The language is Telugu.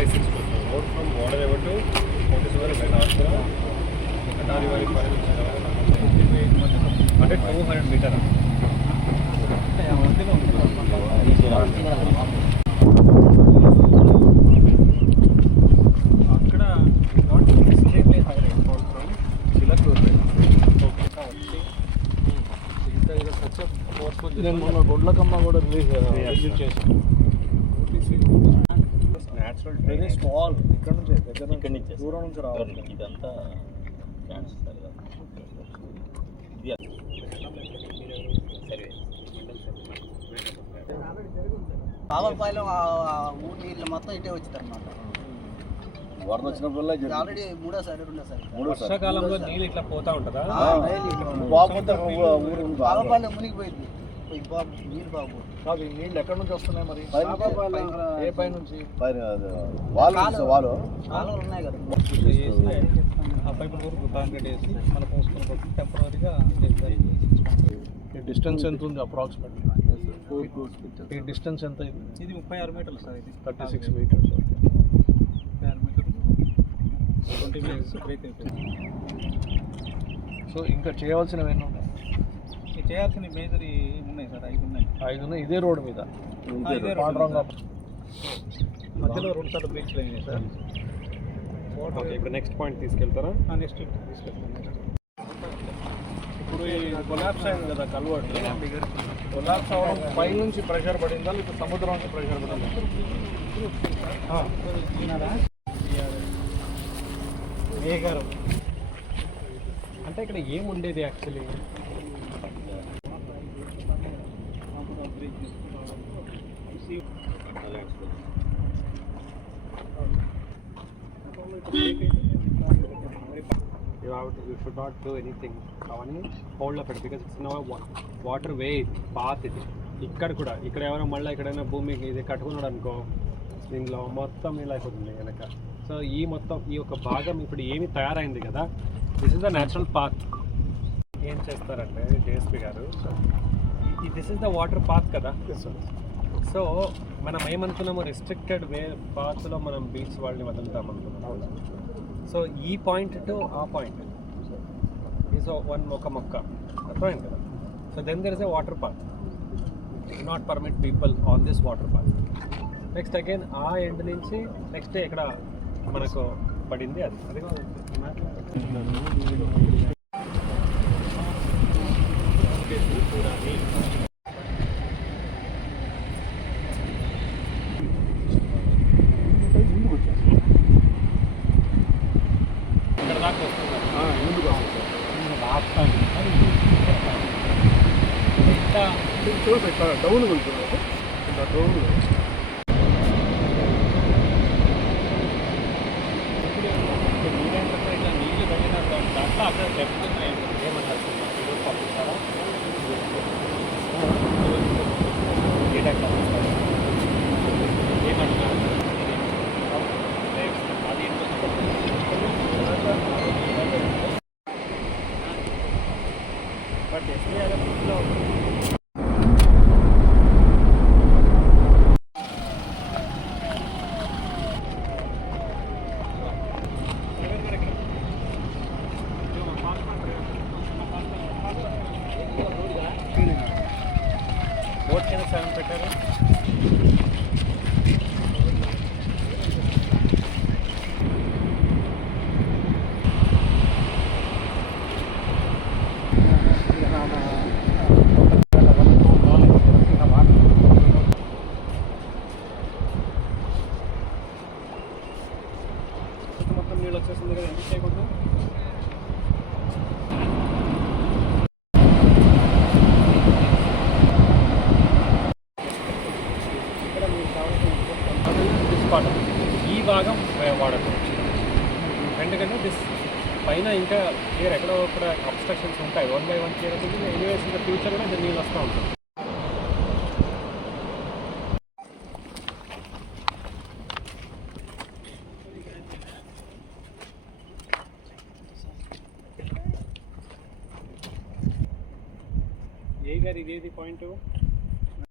బై సిక్స్ రోడ్ ఫ్రమ్ ఓడరేవ టు కోటేశ్వర మెగాస్పుర కటారి వారి అంటే టూ హండ్రెడ్ మీటర్ అక్కడ not extremely high rainfall from Chilakuru నేను మొన్న గొడ్లకమ్మ కూడా రిలీజ్ చేశాను న్యాచురల్ వెరీ స్మాల్ ఇక్కడ నుంచి దగ్గర నుంచి ఇక్కడి నుంచే. దూరం నుంచి రావాలి. ఇదంతా కావలపాలెం ఊరి నీళ్ళు మొత్తం ఇటే వచ్చింది అనమాట వరద వచ్చినప్పుడల్లా ఆల్రెడీ మూడోసారి రెండోసారి వర్షాకాలంలో నీళ్ళు ఇట్లా పోతా ఉంటుందా? బాగుంటే ఊరు మునిగిపోయింది. నీళ్ళు బాబు. కాదు ఈ నీళ్ళు ఎక్కడి నుంచి వస్తున్నాయి మరి? ఏ పై నుంచి? కాలువలు ఉన్నాయి కదా. ఆ పైపుల వరకు కాంక్రీట్ వేసి మన పోసుకొని కొట్టి టెంపరీగా ఈ డిస్టెన్స్ ఎంత ఉంది అప్రాక్సిమేట్ ఈ డిస్టెన్స్ ఎంత ఇది ఇది ముప్పై ఆరు మీటర్లు సార్ ఇది. థర్టీ సిక్స్ మీటర్స్ ముప్పై ఆరు మీటర్లు. ట్వంటీ మినిట్స్ బ్రేక్ అయిపోయింది. సో ఇంకా చేయవలసినవి ఎన్ని ఉన్నాయి? చేయాల్సిన మేజర్ ఉన్నాయి సార్ ఐదు ఉన్నాయి. ఐదు ఉన్నాయి ఇదే రోడ్డు మీద. మధ్యలో రెండు సార్లు బ్రేక్స్ అయినాయి సార్. ఇప్పుడు నెక్స్ట్ పాయింట్ తీసుకెళ్తారా? నెక్స్ట్ తీసుకెళ్తాం నెక్స్ట్ ఇప్పుడు ఈ కొలాప్స్ అయింది కదా కల్వర్ట్. కొలాప్స్ అవ్వడం పై నుంచి ప్రెషర్ పడిందా లేకపోతే సముద్రం నుంచి ప్రెషర్ పడిందా? మేఘారం అంటే ఇక్కడ ఏం ఉండేది actually you have to, you should not do anything. అవన్నీ హోల్డ్లో పెట్టు because it's no water way path ఇది. ఇక్కడ కూడా ఇక్కడ ఎవరో మళ్ళీ ఎక్కడైనా భూమి ఇది కట్టుకున్నాడు అనుకో దీనిలో మొత్తం ఇలా అయిపోతుంది కనుక సో ఈ మొత్తం ఈ యొక్క భాగం ఇప్పుడు ఏమి తయారైంది కదా this is the natural path ఏం చేస్తారంటే జేఎస్పీ గారు this is the water path కదా. సో మనం ఏమనుకున్నాము రెస్ట్రిక్టెడ్ వే పాత్లో మనం బీచ్ వాళ్ళని వదులుతాం అనుకున్నాం. సో ఈ పాయింట్ టు ఆ పాయింట్ ఈజ్ వన్ ఒక మొక్క అర్థమైంది కదా? So then there is a water path not permit people on this water path next again ఆ ఎండ్ నుంచి నెక్స్ట్ ఇక్కడ మనకు పడింది అది. అది 나오는 걸 좋아하고? 나 나오는 거. this. Yeah, that's the flow. What kind of sound protection? Part ఈ భాగం వాడదు ఎందుకంటే దిస్ పైన ఇంకా క్లియర్ ఎక్కడో ఇక్కడ అబ్స్ట్రక్షన్స్ ఉంటాయి. వన్ బై వన్ క్లియర్ అవుతుంది ఎనీవేస్ ఇంకా ఫ్యూచర్ కూడా నీళ్ళు వస్తూ ఉంటాయి. ఏ గారు ఇదేది పాయింట్